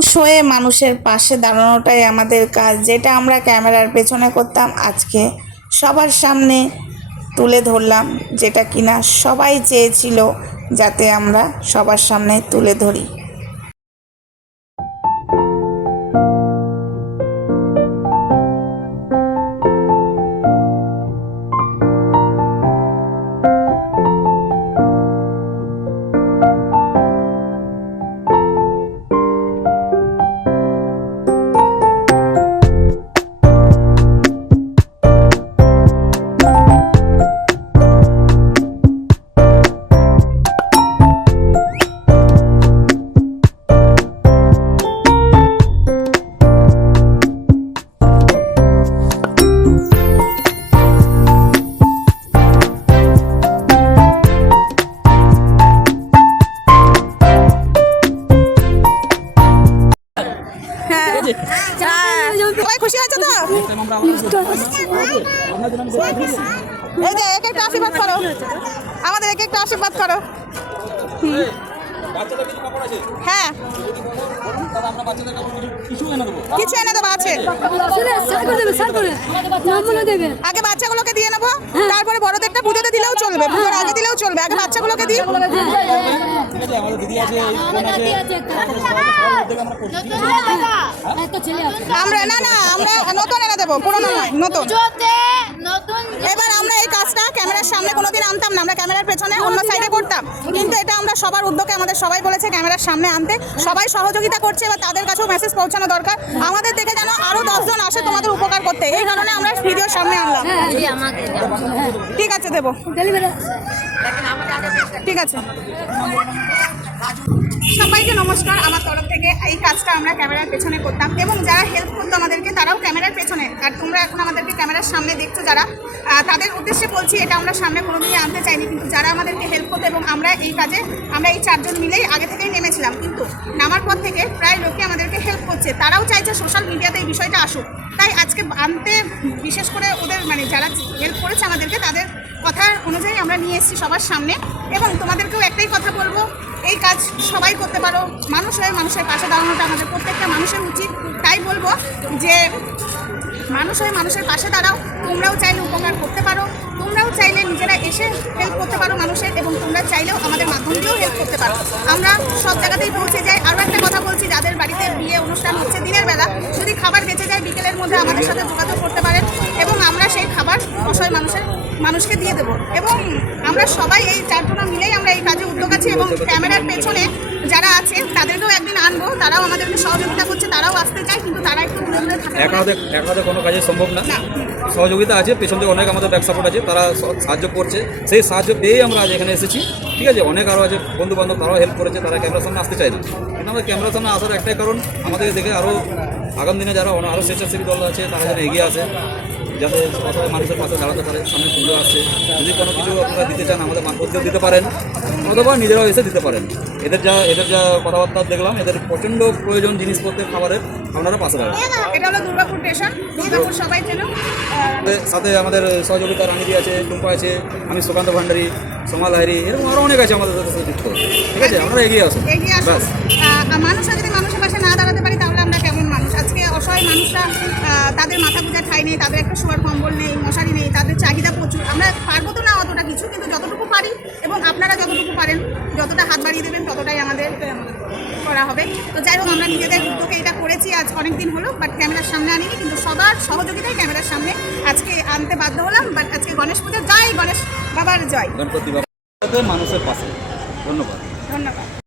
মানুষ হয়ে মানুষের পাশে দাঁড়ানোটাই আমাদের কাজ, যেটা আমরা ক্যামেরার পেছনে করতাম আজকে সবার সামনে তুলে ধরলাম যেটা কিনা সবাই চেয়েছিল যাতে আমরা সবার সামনে তুলে ধরি। সবাই খুশি আছে তো? এই যে এক একটা আশীর্বাদ করো। আমাদের এক একটা আশীর্বাদ করো। হ্যাঁ। কিছু এনে দেবো আছে। আগে বাচ্চাগুলোকে দিয়ে নেব। তারপরে বড়দেরটা পুজোতে দিলেও চলবে। পুজোর আগে চলবে? আগে বাচ্চাগুলোকে দিই। আমরা না না আমরা নতুন এনে দেবো পুরোনো নয় নতুন। এবার আমরা এই কাজটা ক্যামেরার সামনে কোনোদিন আনতাম না আমরা ক্যামেরার পেছনে অন্য সাইডে করতাম। কিন্তু এটা আমরা সবার উদ্যোগে আমাদের সবাই বলেছে ক্যামেরার সামনে আনতে। সবাই সহযোগিতা করছে এবার তাদের কাছেও মেসেজ পৌঁছানো দরকার। আমাদের দেখে যেন আরও দশজন আসে তোমাদের উপকার করতে। এই কারণে আমরা ভিডিওর সামনে আনলাম। ঠিক আছে দেবো। ঠিক আছে। সবাইকে নমস্কার। আমার তরফ থেকে এই কাজটা আমরা ক্যামেরার পেছনে করতাম এবং যারা হেল্প করতো আমাদেরকে, তারাও ক্যামেরার পেছনে। আর তোমরা এখন আমাদেরকে ক্যামেরার সামনে দেখছ যারা। তাদের উদ্দেশ্যে বলছি, এটা আমরা সামনে কোনোদিনই আনতে চাইনি, কিন্তু যারা আমাদেরকে হেল্প করতো এবং আমরা এই কাজে, আমরা এই চারজন মিলেই আগে থেকেই নেমেছিলাম। কিন্তু নামার পর থেকে প্রায় লোকে আমাদেরকে হেল্প করছে। তারাও চাইছে সোশ্যাল মিডিয়াতে এই বিষয়টা আসুক। তাই আজকে আনতে, বিশেষ করে ওদের মানে যারা হেল্প করেছে আমাদেরকে, তাদের কথা অনুযায়ী আমরা নিয়ে এসেছি সবার সামনে। এবং তোমাদেরকেও একটাই কথা বলব এই কাজ সবাই করতে পারো, মানুষ হয়ে মানুষের পাশে দাঁড়ানোটা আমাদের প্রত্যেকটা মানুষের উচিত। তাই বলব যে, মানুষ হয়ে মানুষের পাশে দাঁড়াও, তোমরাও চাইলে উপকার করতে পারো, তোমরাও চাইলে নিজেরা এসে হেল্প করতে পারো মানুষের এবং তোমরা চাইলেও আমাদের মাধ্যম দিয়েও হেল্প করতে পারো। আমরা সব জায়গাতেই পৌঁছে যাই। আরও একটা কথা বলছি, যাদের বাড়িতে বিয়ে অনুষ্ঠান হচ্ছে দিনের বেলা, যদি খাবার বেঁচে যায়, বিকেলের মধ্যে আমাদের সাথে যোগাযোগ করতে পারেন মানুষকে দিয়ে দেবো। এবং আমরা সবাই এই চারটনা মিলেই আমরা এই কাজে উদ্যোগ আছি এবং ক্যামেরার পেছনে যারা আছে তাদেরকেও একদিন আনব। তারাও আমাদেরকে সহযোগিতা করছে তারাও আসতে চায় কিন্তু তারা একটু দূরে দূরে থাকে একা হাতে একা হাতে কোনো কাজে সম্ভব না। সহযোগিতা আছে পেছন থেকে অনেক আমাদের ব্যাক সাপোর্ট আছে তারা সাহায্য করছে। সেই সাহায্য পেয়েই আমরা আজ এখানে এসেছি। ঠিক আছে অনেক আরও আছে বন্ধু বান্ধব তারাও হেল্প করেছে তারা ক্যামেরার সামনে আসতে চায় না। কিন্তু আমাদের ক্যামেরার সামনে আসার একটাই কারণ আমাদের দেখে আরও আগামী দিনে যারা আরও স্বেচ্ছাসেবী দল আছে তারা যেন এগিয়ে আসে। যাতে অসহায় মানুষের পাশে দাঁড়াতে পারে সামনে পুজো আছে। যদি কোনো কিছু আপনারা দিতে চান আমাদের মারফতেও দিতে পারেন অথবা নিজেরাও এসে দিতে পারেন। এদের যা এদের যা কথাবার্তা দেখলাম এদের প্রচণ্ড প্রয়োজন জিনিসপত্রের খাবারের আপনারা পাশে রাখবেন এটা হলো দুর্গাপুর স্টেশন দুর্গাপুর সবাই চেনো। সাথে আমাদের সহযোগিতা রানিদি আছে টুম্পা আছে আমি সুকান্ত ভান্ডারী সোমা লাহিরি এরকম আরও অনেক আছে আমাদের সাথে যুক্ত। ঠিক আছে আমরা এগিয়ে আসুন। এগিয়ে আসুন। মানুষরা যদি মানুষের পাশে না দাঁড়াতে পারি তাহলে আমরা কেমন মানুষ? আজকে অসহায় মানুষরা তাদের মাথা গোঁজার নেই মশারি নেই তাদের চাহিদা প্রচুর। আমরা পারব তো না অতটা কিছু কিন্তু যতটুকু পারি এবং আপনারা যতটুকু পারেন যতটা হাত বাড়িয়ে দেবেন ততটাই আমাদের করা হবে। তো যাই হোক আমরা নিজেদের উদ্যোগে এটা করেছি আজ অনেক দিন হলো বাট ক্যামেরার সামনে আনিনি কিন্তু সবার সহযোগিতায় ক্যামেরার সামনে আজকে আনতে বাধ্য হলাম বাট আজকে গণেশ পুজো জয় গণেশ বাবার জয়। গণপতি বাবা মানুষের পাশে। ধন্যবাদ। ধন্যবাদ।